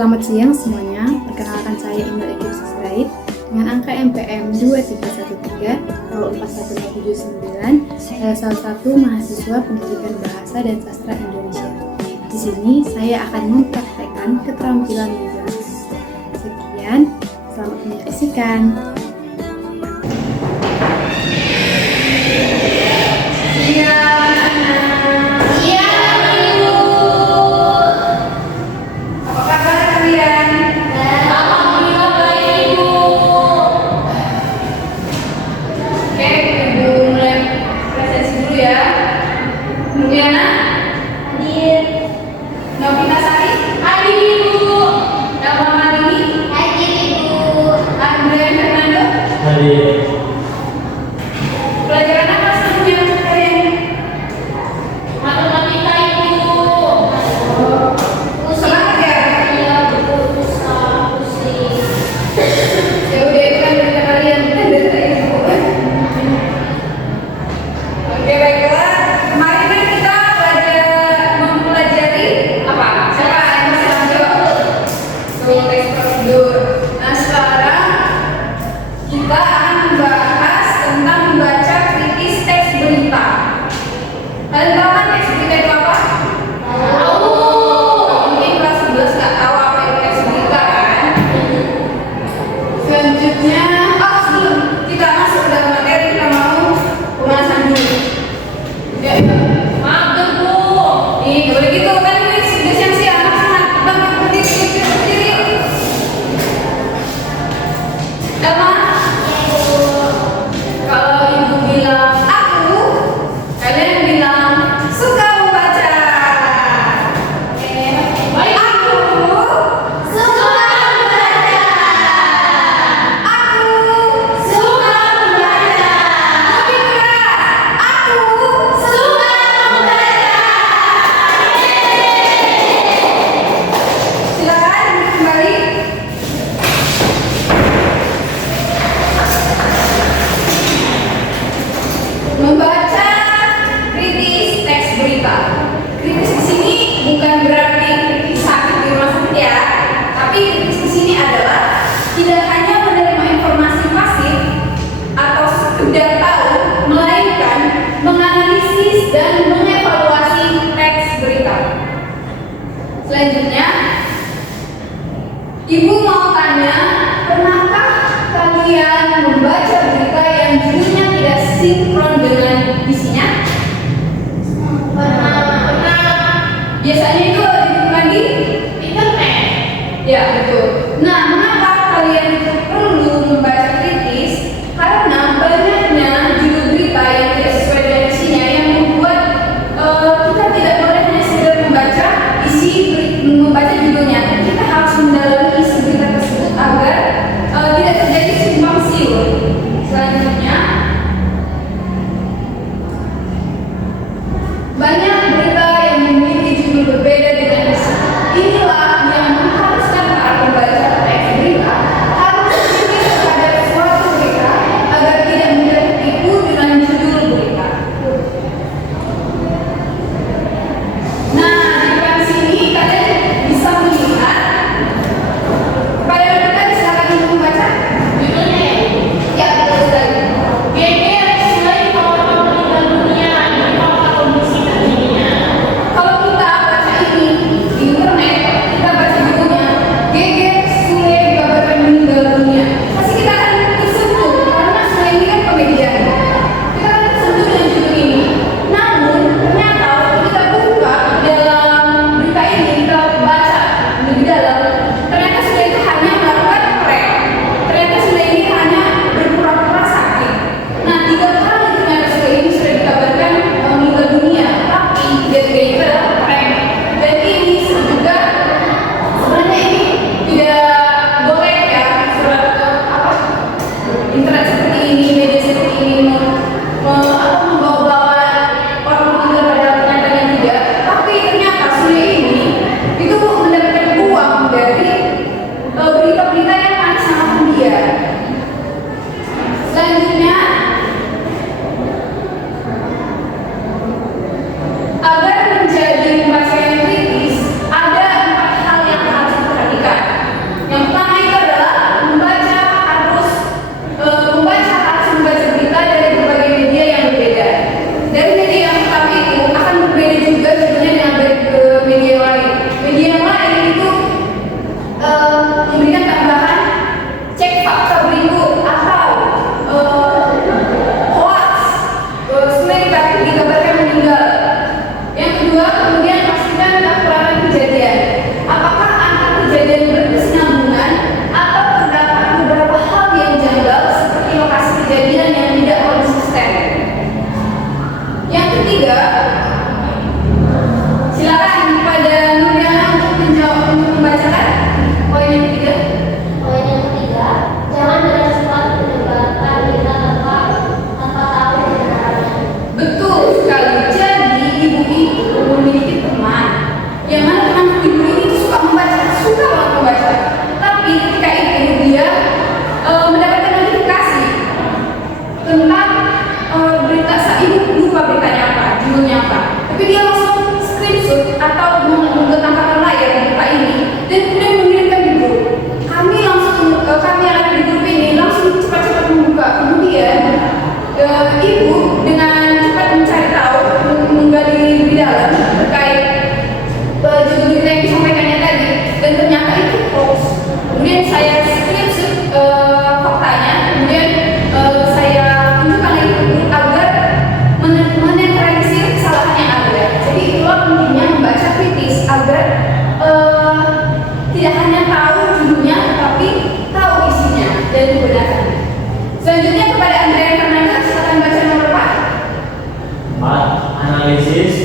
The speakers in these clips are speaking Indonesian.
Selamat siang semuanya, perkenalkan saya Indra Ekip Sirait dengan angka MPM 2313-04179. Saya salah satu mahasiswa Pendidikan Bahasa dan Sastra Indonesia. Di sini saya akan mempraktekkan keterampilan menjelaskan. Sekian, selamat menyaksikan. Pelajaran apa sebelumnya kalian? Matematika Ibu. Semangat ya? Iya, pusing. Ya udah itu kan dari kalian, bukan dari Ibu. Oke, baiklah. Kemarin kan kita mempelajari apa? Siapa yang bisa jawab? Teks prosedur. Nah, sekarang kita akan membahas tentang membaca kritis teks berita. Kalian tahu kan teks berita itu apa? Tahu. Mungkin kelas 11 nggak tahu apa itu teks berita kan? Selanjutnya, sebelum kita masuk ke dalam materi, kita mau pemanasan dulu. Ya, maaf Bu. Nih, nggak boleh gitu kan? Ini sudah siang-siang. Bang, berdiri. Elma. Kalau Ibu bilang aku, kalian bilang suka membaca. Aku suka membaca. Aku suka membaca. Lebih keras. Aku suka membaca. Silakan kembali. Membaca kritis teks berita. Kritis di sini bukan berarti kritis sakit di rumah sakit ya, tapi kritis di sini adalah tidak hanya menerima informasi pasif atau sekedar tahu, melainkan menganalisis dan mengevaluasi teks berita. Selanjutnya, Ibu mau tanya, pernahkah kalian membaca berita yang judulnya tidak sinkron dengan isinya? Pernah. Biasanya itu ditemukan di internet. Ya, betul. Nah, mengapa kalian itu perlu membaca kritis? Karena banyaknya judul berita yang tidak sesuai dengan isinya yang membuat kita tidak boleh hanya sekedar membaca judulnya. Kita harus mendalami isi berita tersebut agar tidak terjadi simpang siur. Selanjutnya, banyak berita yang memiliki judul berbeda dengan isi. Inilah yang mengharuskan para pembaca teks berita harus berpikir terhadap suatu berita agar tidak mudah tertipu dengan judul berita. Nah, di depan sini kalian bisa melihat. Pada kita silakan Ibu membaca judulnya ya. Ya, betul sekali. Geger selain orang meninggal dunia di fakta kondisi terkininya. Kalau kita baca ini di internet, kita baca judulnya Geger Sule dikabarkan meninggal dunia. Pasti kita akan tersentuh karena Sule ini kan komedian. Kita akan tersentuh dengan judul ini. Namun ternyata kalau kita buka di dalam berita ini, kita baca lebih dalam, ternyata Sule itu hanya melakukan prank. Ternyata Sule ini hanya berpura-pura sakit. Nah, 3 kali ternyata Sule ini sudah dikabarkan meninggal dunia, tapi dia juga adalah prank. Dan ini juga sebenarnya ini tidak boleh ya, surat internet seperti ini, media seperti ini membawa-bawa orang meninggal pada kenyataannya tidak. Tapi ternyata Sule ini itu mendapatkan uang dari berita-berita yang atas nama dia. Selanjutnya, agar menjadi pembaca yang kritis, ada 4 hal yang harus diperhatikan.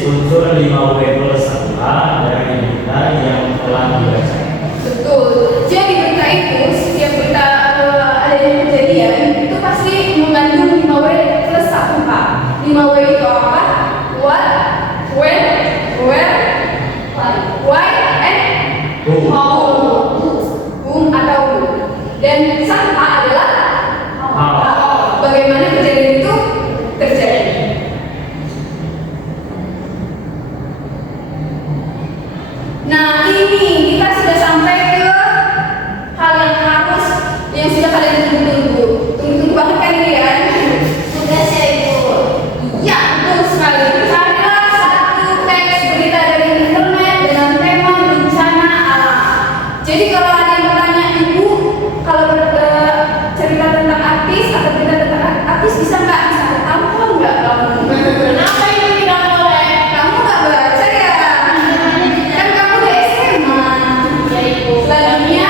unsur 5W plus 1H dari berita yang telah dibaca. Betul. Jadi berita itu, setiap berita adanya kejadian itu pasti mengandung 5W plus 1H. 5W itu apa? What, when, where, why, and how. Whom atau who. Dan 1H adalah how. Bagaimana kejadian itu terjadi. Nah, ini kita sudah sampai ke hal yang sudah kalian tunggu banget kan ini kan? Tugas ya Ibu. Iya, betul sekali. Carilah satu teks berita dari internet dengan tema bencana alam. Jadi kalau ada yang bertanya Ibu, kalau cerita tentang artis atau berita tentang artis bisa nggak? Bisa tampil nggak kamu? Kenapa ini tidak boleh? Kamu nggak baca ya? Kan kamu udah SMA. Ya Ibu. Selanjutnya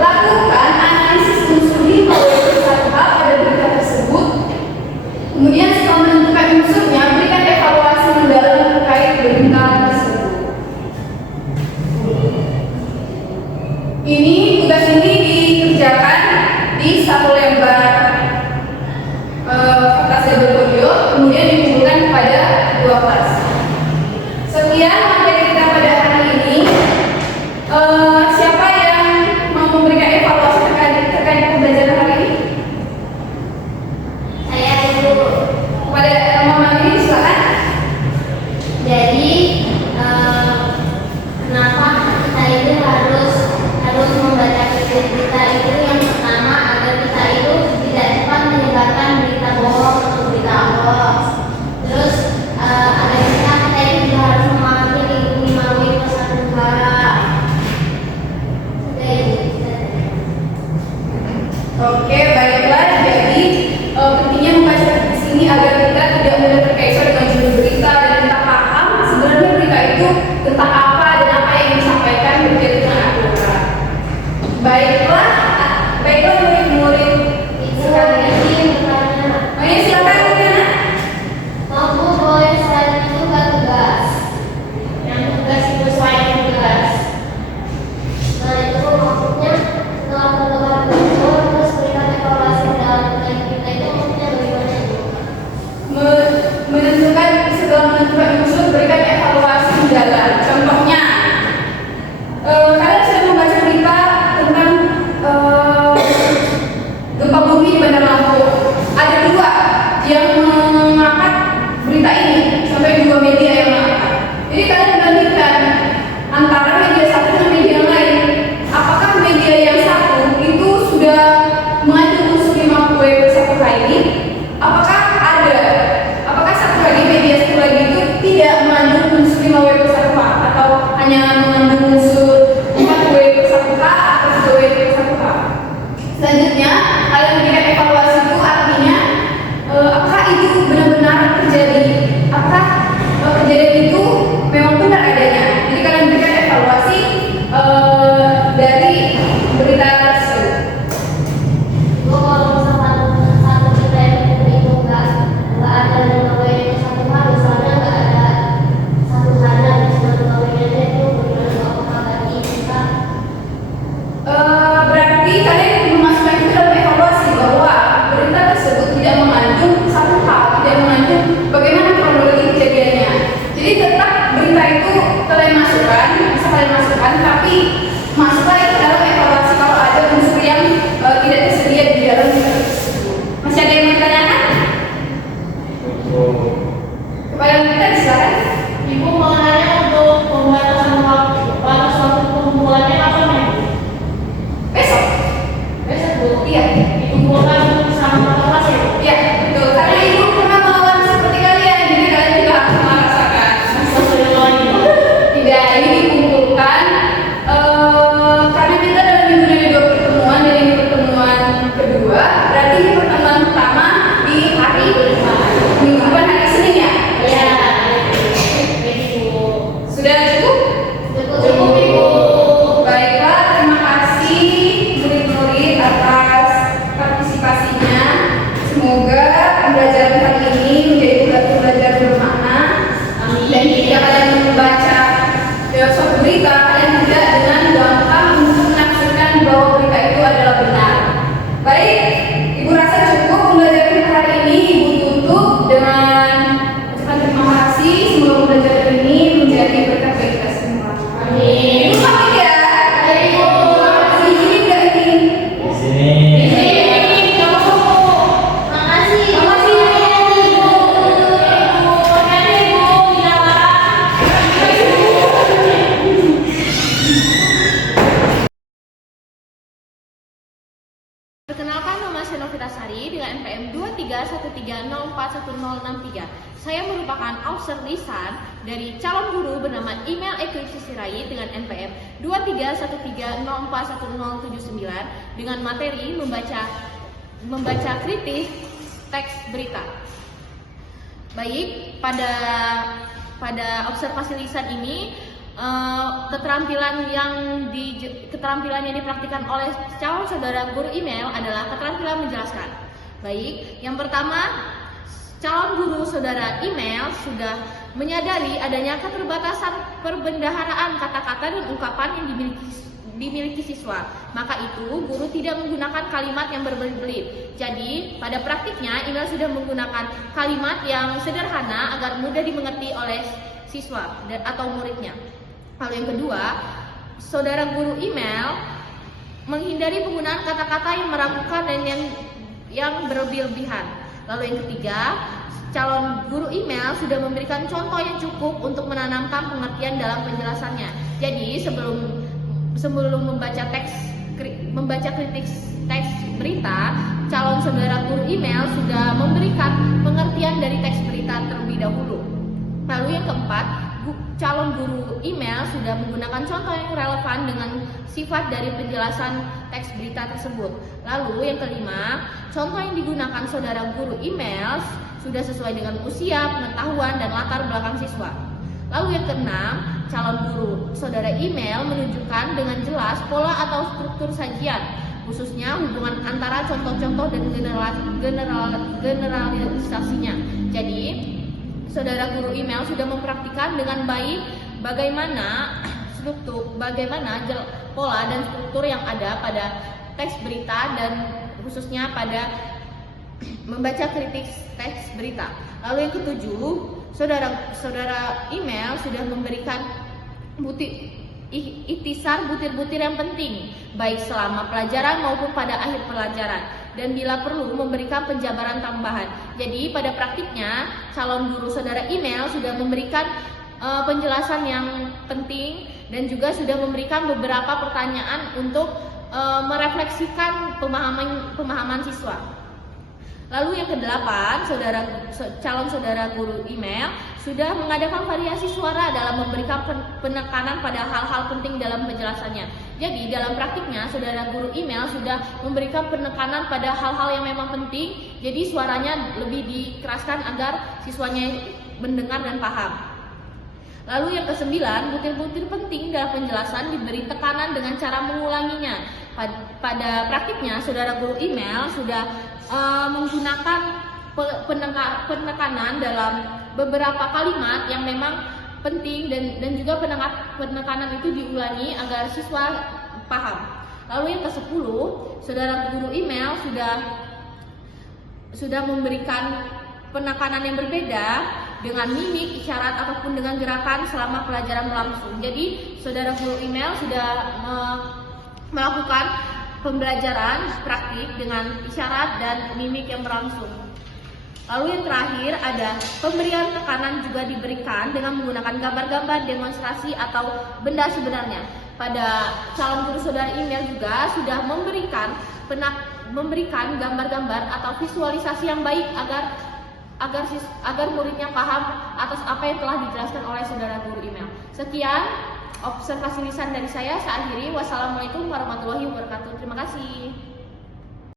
lakukan analisis unsur 5W+1H pada berita tersebut. Kemudian setelah menentukan unsurnya, berikan evaluasi mendalam terkait berita tersebut. Ini tugas ini dikerjakan di satu lembar kertas label folio, kemudian dikumpulkan kepada dua kelas. Sekian materi kita pada hari ini. Siapa yang mau memberikan evaluasi terkait pembelajaran hari ini? Saya Ibu. Kepada Mama ini silakan. Jadi kenapa kita itu harus membaca berita itu? Yang pertama, agar kita itu tidak cepat menyebarkan berita bohong atau berita hoax. Terus agar kita itu juga harus memahami 5W+1H. Oke, baiklah. Jadi pentingnya membaca di sini agar kita tidak mudah terkecoh dengan judul berita dan kita paham sebenarnya berita itu tentang apa dan apa yang disampaikan menjadi dengan akurat. Baiklah, murid-murid sekalian. Oh ya, silakan Liliana. Kamu boleh selanjutnya itu ke tugas. Yang tugas itu selain tugas. Nah itu maksudnya setelah menentukan unsur terus berikan evaluasi dalam berita itu maksudnya bagaimana Ibu? Setelah menentukan unsur berikan evaluasi mendalam. Contohnya, kalian sudah membaca berita tentang gempa bumi di Bandar Lampung. Ada dua yang mengangkat berita ini, sampai dua media yang mengangkat. Jadi kalian bandingkan antara media satu dengan media yang lain. Apakah media yang satu itu sudah mengandung unsur 5W+1H ini? Apakah satu lagi media satu lagi itu tidak mengandung unsur 5W+1H atau hanya mengandung unsur 4W+1H atau 3W+1H? Selanjutnya, kalian berikan evaluasi itu artinya apakah itu benar-benar terjadi? Apakah kejadian itu memang benar adanya? Jadi kalian berikan evaluasi dari berita tersebut. Ibu kalau misalkan satu berita itu nggak ada 5W+1H, misalnya nggak ada satu hana cuma 2W aja, itu bagaimana apakah berarti kita? Berarti kalian memasukkan itu dalam evaluasi bahwa berita tersebut tidak mengandung satu hal, tidak mengandung bagaimana kronologi kejadiannya. Jadi tetap berita itu kalian masukkan, bisa kalian masukkan, tapi masukkan itu dalam evaluasi kalau ada unsur yang tidak tersedia di dalam berita tersebut. Masih ada yang mau ditanyakan? Kepada kita silakan. Ibu mau nanya untuk pembatasan waktu pengumpulannya kapan ya? Besok. Bu. Iya. Dikumpulkan sama kelas ya? Iya, betul. Karena ibu pernah melawan seperti kalian, jadi kalian juga harus merasakan. Astagfirullahaladzim. Tidak, ini dikumpulkan pembelajaran ini menjadi berkah bagi kita semua. Amin. Ibu pamit ya. Ibu izin nggak ini? Di sini. Makasih. Makasih, Ibu. Hati-hati, Ibu. Di jalan. Perkenalkan, nama saya Novita Sari dengan NPM 2313041063. Saya merupakan officer lisan dari calon guru bernama Email Eclipse Sirait dengan NPM 2313041079 dengan materi membaca kritis teks berita. Baik, pada observasi lisan ini keterampilan yang dipraktikkan oleh calon saudara guru email adalah keterampilan menjelaskan. Baik, yang pertama, calon guru saudara email sudah menyadari adanya keterbatasan perbendaharaan kata-kata dan ungkapan yang dimiliki siswa. Maka itu guru tidak menggunakan kalimat yang berbelit-belit. Jadi pada praktiknya email sudah menggunakan kalimat yang sederhana agar mudah dimengerti oleh siswa atau muridnya. Lalu yang kedua, saudara guru email menghindari penggunaan kata-kata yang meragukan dan yang berlebihan. Lalu yang ketiga, calon guru email sudah memberikan contoh yang cukup untuk menanamkan pengertian dalam penjelasannya. Jadi sebelum membaca kritik teks berita, calon saudara guru email sudah memberikan pengertian dari teks berita terlebih dahulu. Lalu yang keempat, calon guru email sudah menggunakan contoh yang relevan dengan sifat dari penjelasan teks berita tersebut. Lalu yang kelima, contoh yang digunakan saudara guru email sudah sesuai dengan usia, pengetahuan, dan latar belakang siswa. Lalu yang keenam, calon guru saudara email menunjukkan dengan jelas pola atau struktur sajian, khususnya hubungan antara contoh-contoh dan generalisasinya. Jadi, saudara guru email sudah mempraktikkan dengan baik bagaimana pola dan struktur yang ada pada teks berita dan khususnya pada membaca kritik teks berita. Lalu yang ketujuh, saudara email sudah memberikan ikhtisar butir-butir yang penting baik selama pelajaran maupun pada akhir pelajaran, dan bila perlu memberikan penjabaran tambahan. Jadi pada praktiknya calon guru saudara email sudah memberikan penjelasan yang penting dan juga sudah memberikan beberapa pertanyaan untuk merefleksikan pemahaman siswa. Lalu yang kedelapan, calon saudara guru email sudah mengadakan variasi suara dalam memberikan penekanan pada hal-hal penting dalam penjelasannya. Jadi dalam praktiknya saudara guru email sudah memberikan penekanan pada hal-hal yang memang penting. Jadi suaranya lebih dikeraskan agar siswanya mendengar dan paham. Lalu yang kesembilan, butir-butir penting dalam penjelasan diberi tekanan dengan cara mengulanginya. Pada praktiknya saudara guru email sudah menggunakan penekanan dalam beberapa kalimat yang memang penting dan juga penekanan itu diulangi agar siswa paham. Lalu yang ke-10, saudara guru email sudah memberikan penekanan yang berbeda dengan mimik, isyarat ataupun dengan gerakan selama pelajaran berlangsung. Jadi saudara guru email sudah melakukan pembelajaran praktik dengan isyarat dan mimik yang berlangsung. Lalu yang terakhir ada pemberian tekanan juga diberikan dengan menggunakan gambar-gambar demonstrasi atau benda sebenarnya. Pada calon guru saudara email juga sudah memberikan gambar-gambar atau visualisasi yang baik agar muridnya paham atas apa yang telah dijelaskan oleh saudara guru email. Sekian observasi lisan dari saya akhiri. Wassalamualaikum warahmatullahi wabarakatuh. Terima kasih.